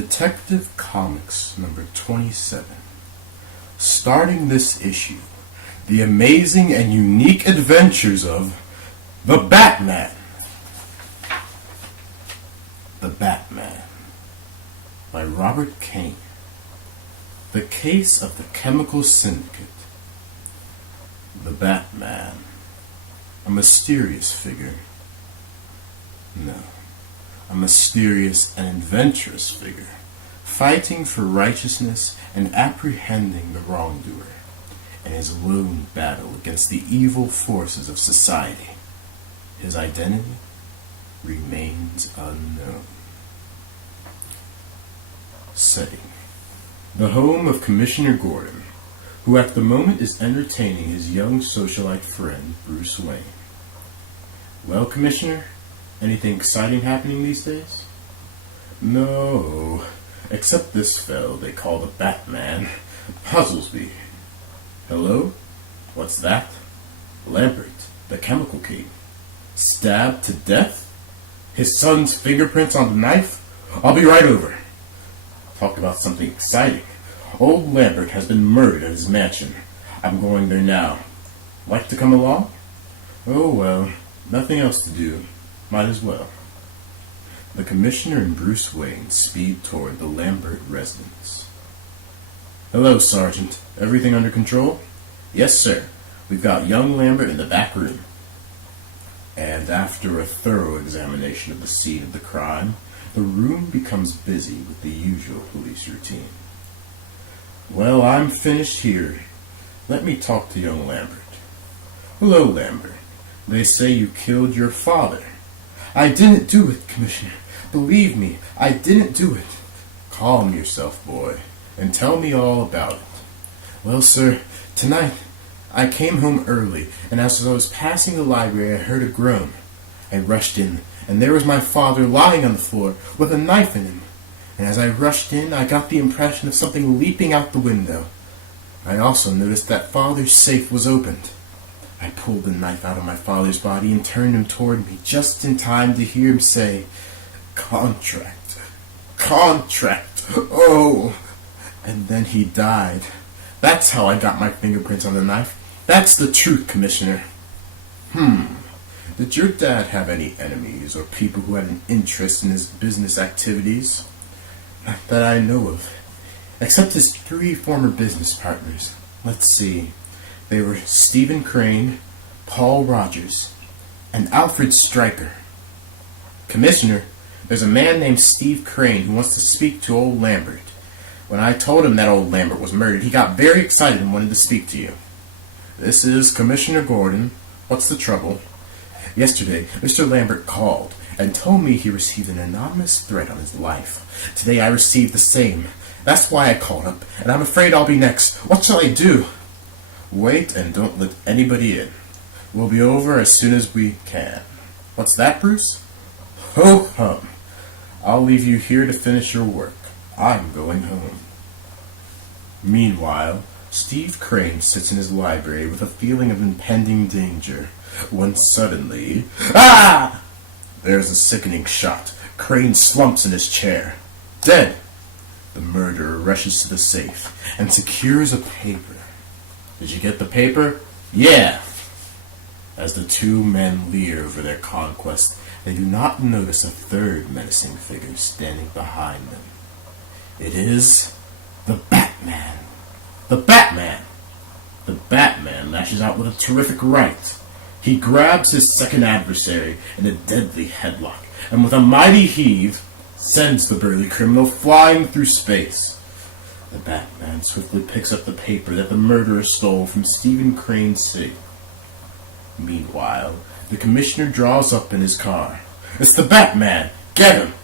Detective Comics number 27. Starting this issue, the amazing and unique adventures of the Batman. The Batman by Robert Kane. The Case of the Chemical Syndicate. The Batman. A mysterious figure. No. A mysterious and adventurous figure, fighting for righteousness and apprehending the wrongdoer in his lone battle against the evil forces of society. His identity remains unknown. Setting: the home of Commissioner Gordon, who at the moment is entertaining his young socialite friend, Bruce Wayne. Well, Commissioner, anything exciting happening these days? No, except this fellow they call the Batman puzzles me. Hello? What's that? Lambert, the Chemical King. Stabbed to death? His son's fingerprints on the knife? I'll be right over. Talk about something exciting. Old Lambert has been murdered at his mansion. I'm going there now. Like to come along? Oh well, nothing else to do. Might as well. The Commissioner and Bruce Wayne speed toward the Lambert residence. Hello, Sergeant. Everything under control? Yes, sir. We've got young Lambert in the back room. And after a thorough examination of the scene of the crime, the room becomes busy with the usual police routine. Well, I'm finished here. Let me talk to young Lambert. Hello, Lambert. They say you killed your father. I didn't do it, Commissioner. Believe me, I didn't do it. Calm yourself, boy, and tell me all about it. Well, sir, tonight I came home early, and as I was passing the library, I heard a groan. I rushed in, and there was my father lying on the floor with a knife in him. And as I rushed in, I got the impression of something leaping out the window. I also noticed that father's safe was opened. I pulled the knife out of my father's body and turned him toward me just in time to hear him say, "Contract, contract, oh!" And then he died. That's how I got my fingerprints on the knife. That's the truth, Commissioner. Did your dad have any enemies or people who had an interest in his business activities? Not that I know of. Except his 3 former business partners. Let's see. They were Stephen Crane, Paul Rogers, and Alfred Stryker. Commissioner, there's a man named Steve Crane who wants to speak to old Lambert. When I told him that old Lambert was murdered, he got very excited and wanted to speak to you. This is Commissioner Gordon. What's the trouble? Yesterday, Mr. Lambert called and told me he received an anonymous threat on his life. Today I received the same. That's why I called up, and I'm afraid I'll be next. What shall I do? Wait and don't let anybody in. We'll be over as soon as we can. What's that, Bruce? Ho hum. I'll leave you here to finish your work. I'm going home. Meanwhile, Steve Crane sits in his library with a feeling of impending danger, when suddenly... Ah! There's a sickening shot. Crane slumps in his chair. Dead! The murderer rushes to the safe and secures a paper. Did you get the paper? Yeah! As the 2 men leer over their conquest, they do not notice a third menacing figure standing behind them. It is the Batman. The Batman! The Batman lashes out with a terrific right. He grabs his second adversary in a deadly headlock, and with a mighty heave, sends the burly criminal flying through space. The Batman swiftly picks up the paper that the murderer stole from Stephen Crane's safe. Meanwhile, the Commissioner draws up in his car. It's the Batman! Get him!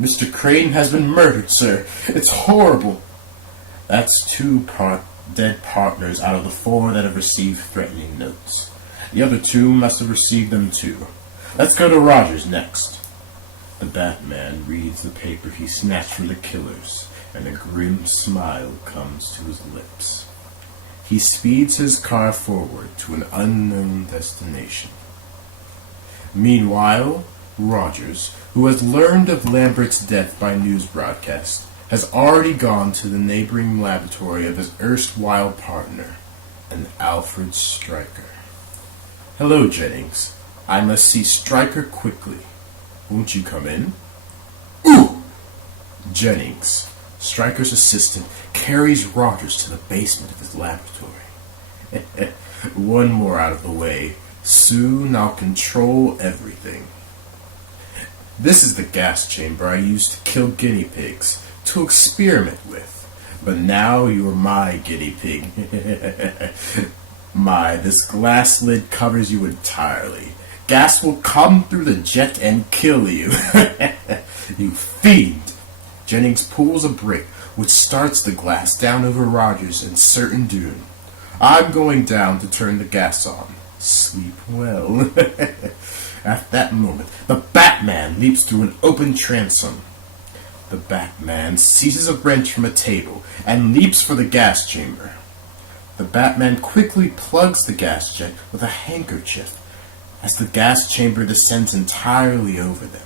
Mr. Crane has been murdered, sir. It's horrible. That's 2 dead partners out of the 4 that have received threatening notes. The other 2 must have received them too. Let's go to Rogers next. The Batman reads the paper he snatched from the killers, and a grim smile comes to his lips. He speeds his car forward to an unknown destination. Meanwhile, Rogers, who has learned of Lambert's death by news broadcast, has already gone to the neighboring laboratory of his erstwhile partner, an Alfred Stryker. "Hello, Jennings. I must see Stryker quickly. Won't you come in?" "Ooh!" Jennings, Stryker's assistant, carries Rogers to the basement of his laboratory. "One more out of the way. Soon I'll control everything. This is the gas chamber I used to kill guinea pigs, to experiment with. But now you are my guinea pig. This glass lid covers you entirely. Gas will come through the jet and kill you." "You fiend!" Jennings pulls a brick, which starts the glass down over Rogers and certain doom. "I'm going down to turn the gas on. Sleep well." At that moment, the Batman leaps through an open transom. The Batman seizes a wrench from a table and leaps for the gas chamber. The Batman quickly plugs the gas jet with a handkerchief as the gas chamber descends entirely over them.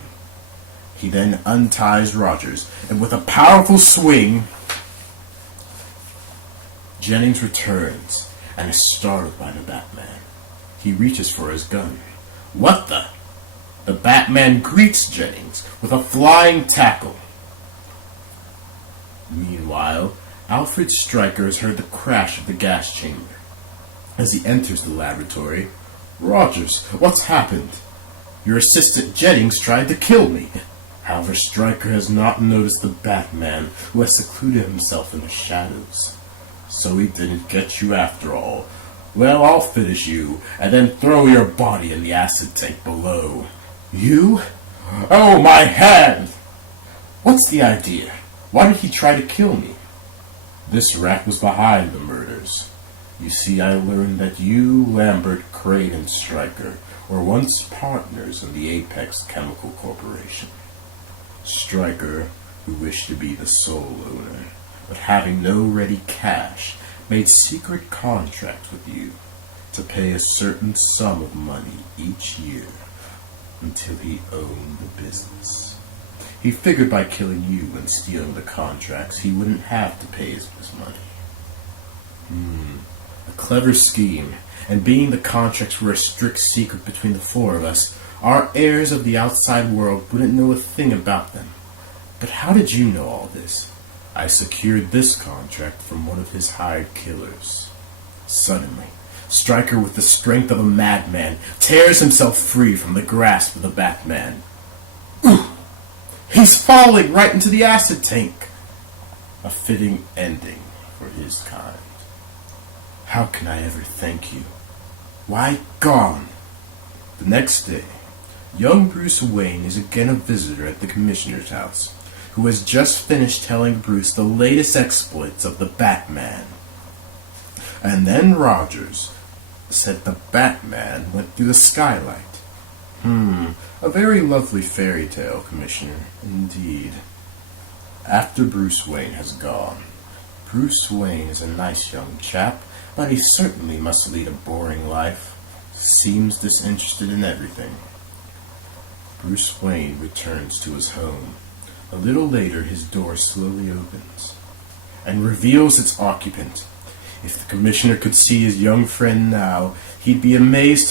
He then unties Rogers, and with a powerful swing, Jennings returns and is startled by the Batman. He reaches for his gun. "What the?" The Batman greets Jennings with a flying tackle. Meanwhile, Alfred Stryker has heard the crash of the gas chamber. As he enters the laboratory, "Rogers, what's happened?" "Your assistant Jennings tried to kill me." However, Stryker has not noticed the Batman, who has secluded himself in the shadows. "So he didn't get you after all. Well, I'll finish you, and then throw your body in the acid tank below." "You? Oh, my hand!" "What's the idea? Why did he try to kill me?" "This rat was behind the murders. You see, I learned that you, Lambert, Crane, and Stryker were once partners in the Apex Chemical Corporation. Stryker, who wished to be the sole owner, but having no ready cash, made secret contracts with you to pay a certain sum of money each year until he owned the business. He figured by killing you and stealing the contracts, he wouldn't have to pay his money. A clever scheme, and being the contracts were a strict secret between the four of us, our heirs of the outside world wouldn't know a thing about them. But how did you know all this?" "I secured this contract from one of his hired killers." Suddenly, Stryker, with the strength of a madman, tears himself free from the grasp of the Batman. "Ooh! He's falling right into the acid tank!" A fitting ending for his kind. "How can I ever thank you? Why, gone!" The next day, young Bruce Wayne is again a visitor at the Commissioner's house, who has just finished telling Bruce the latest exploits of the Batman. And then Rogers said the Batman went through the skylight. A very lovely fairy tale, Commissioner, indeed. After Bruce Wayne has gone, Bruce Wayne is a nice young chap, but he certainly must lead a boring life. Seems disinterested in everything. Bruce Wayne returns to his home. A little later, his door slowly opens and reveals its occupant. If the Commissioner could see his young friend now, he'd be amazed